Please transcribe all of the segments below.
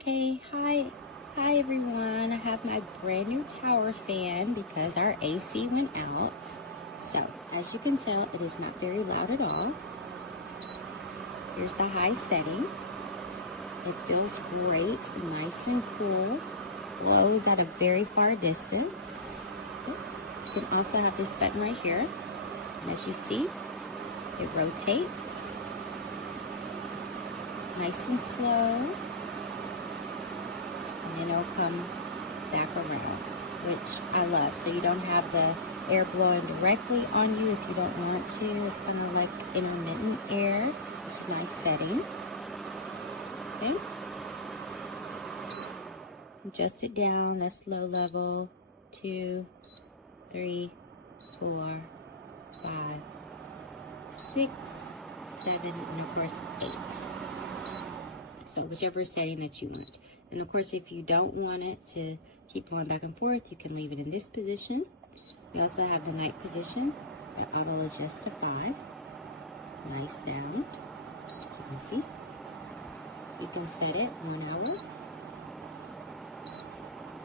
Okay, hi everyone. I have my brand new tower fan because our AC went out. So, as you can tell, it is not very loud at all. Here's the high setting. It feels great, nice and cool. Blows at a very far distance. You can also have this button right here. And as you see, it rotates. Nice and slow. And then it'll come back around, which I love. So you don't have the air blowing directly on you if you don't want to. It's kind of like intermittent air. It's a nice setting. Okay. Adjust it down. That's low level. 2, 3, 4, 5, 6, 7, and of course 8. So whichever setting that you want. And of course, if you don't want it to keep going back and forth, you can leave it in this position. We also have the night position that auto adjusts to 5. Nice sound, as you can see. You can set it 1 hour,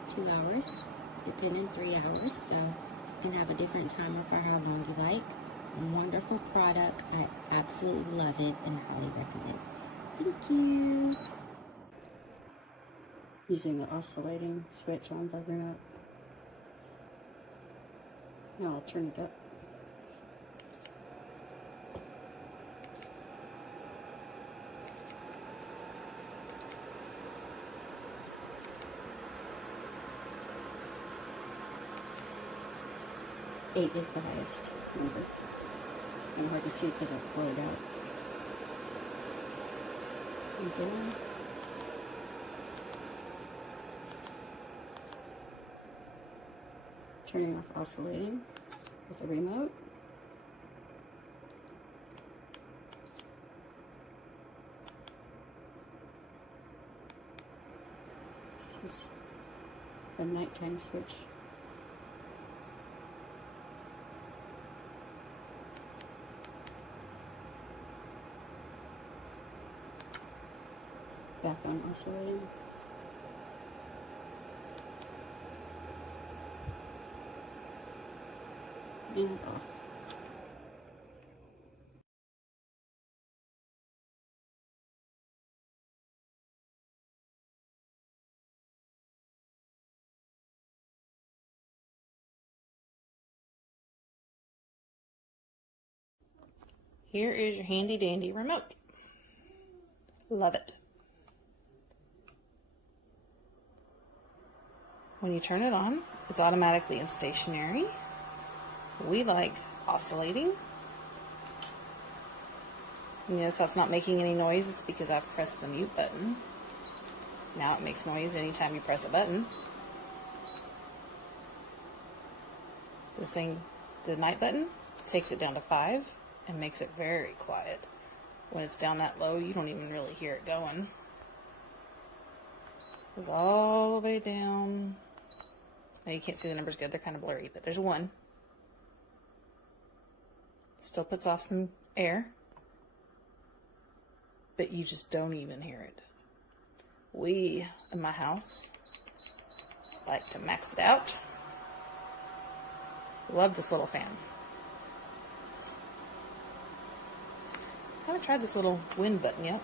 2 hours, depending 3 hours. So you can have a different timer for how long you like. A wonderful product. I absolutely love it and highly recommend. Thank you. Using the oscillating switch on the remote. Now I'll turn it up. Eight is the highest number. And hard to see because it blurred out. Okay. Turning off oscillating with a remote. This is the nighttime switch. Back on oscillating. And off. Here is your handy dandy remote. Love it. When you turn it on, it's automatically in stationary. We like oscillating. You notice how it's not making any noise? It's because I've pressed the mute button. Now it makes noise anytime you press a button. This thing, the night button, takes it down to 5 and makes it very quiet. When it's down that low, you don't even really hear it going. It goes all the way down. Now you can't see the numbers good, they're kind of blurry, but there's a 1. Still puts off some air, but you just don't even hear it. We, in my house, like to max it out. Love this little fan. Haven't tried this little wind button yet.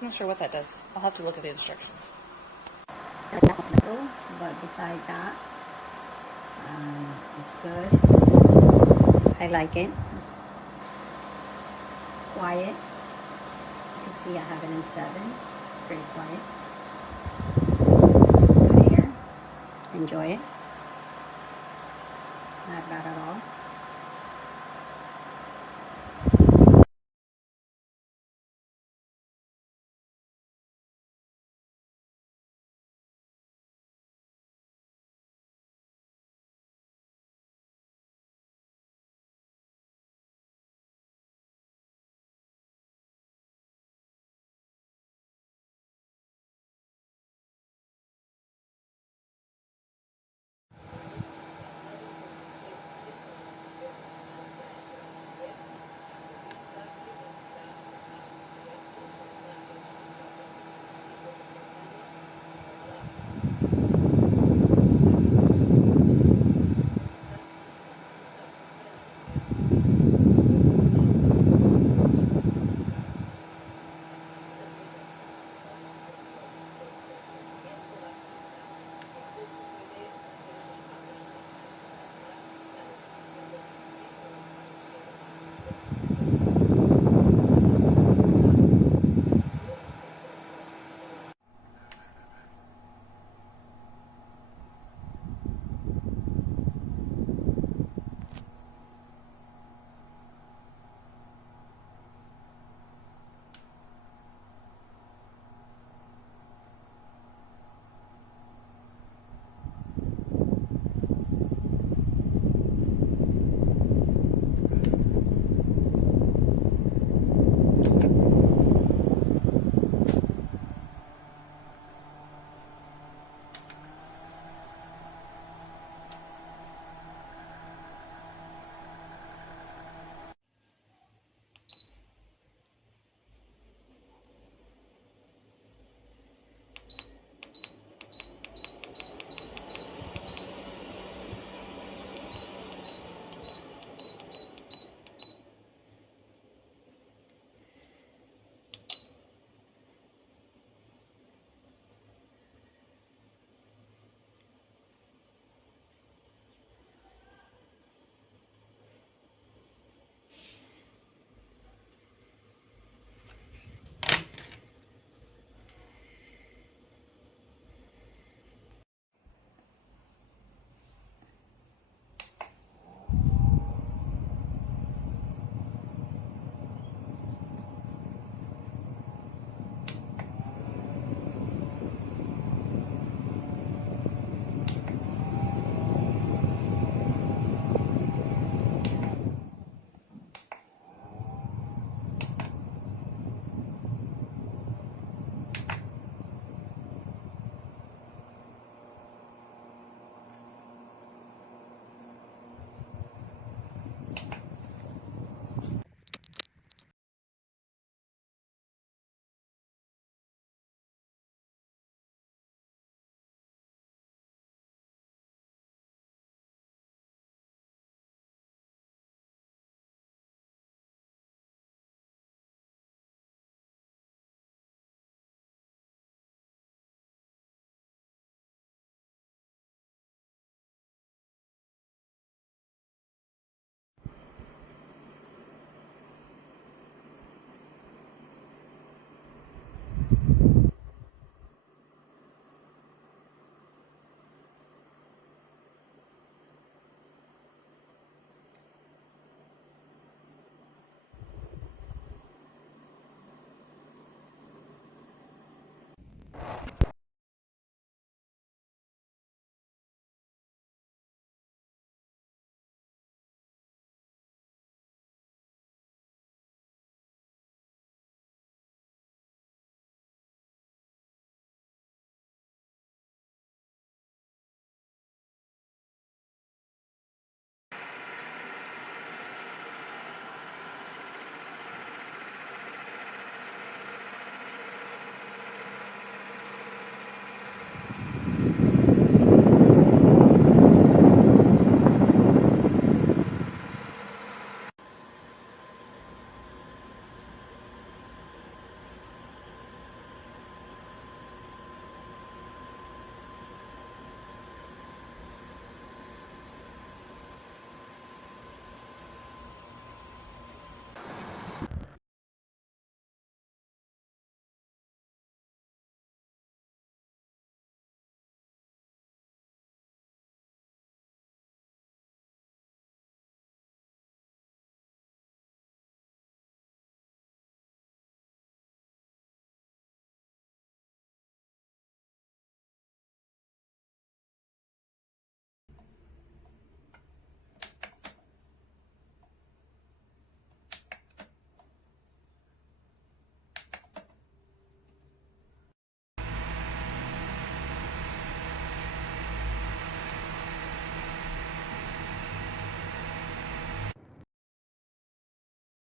I'm not sure what that does. I'll have to look at the instructions. But beside that, it's good. I like it. Quiet. You can see I have it in 7. It's pretty quiet. It's good air. Enjoy it. Not bad at all.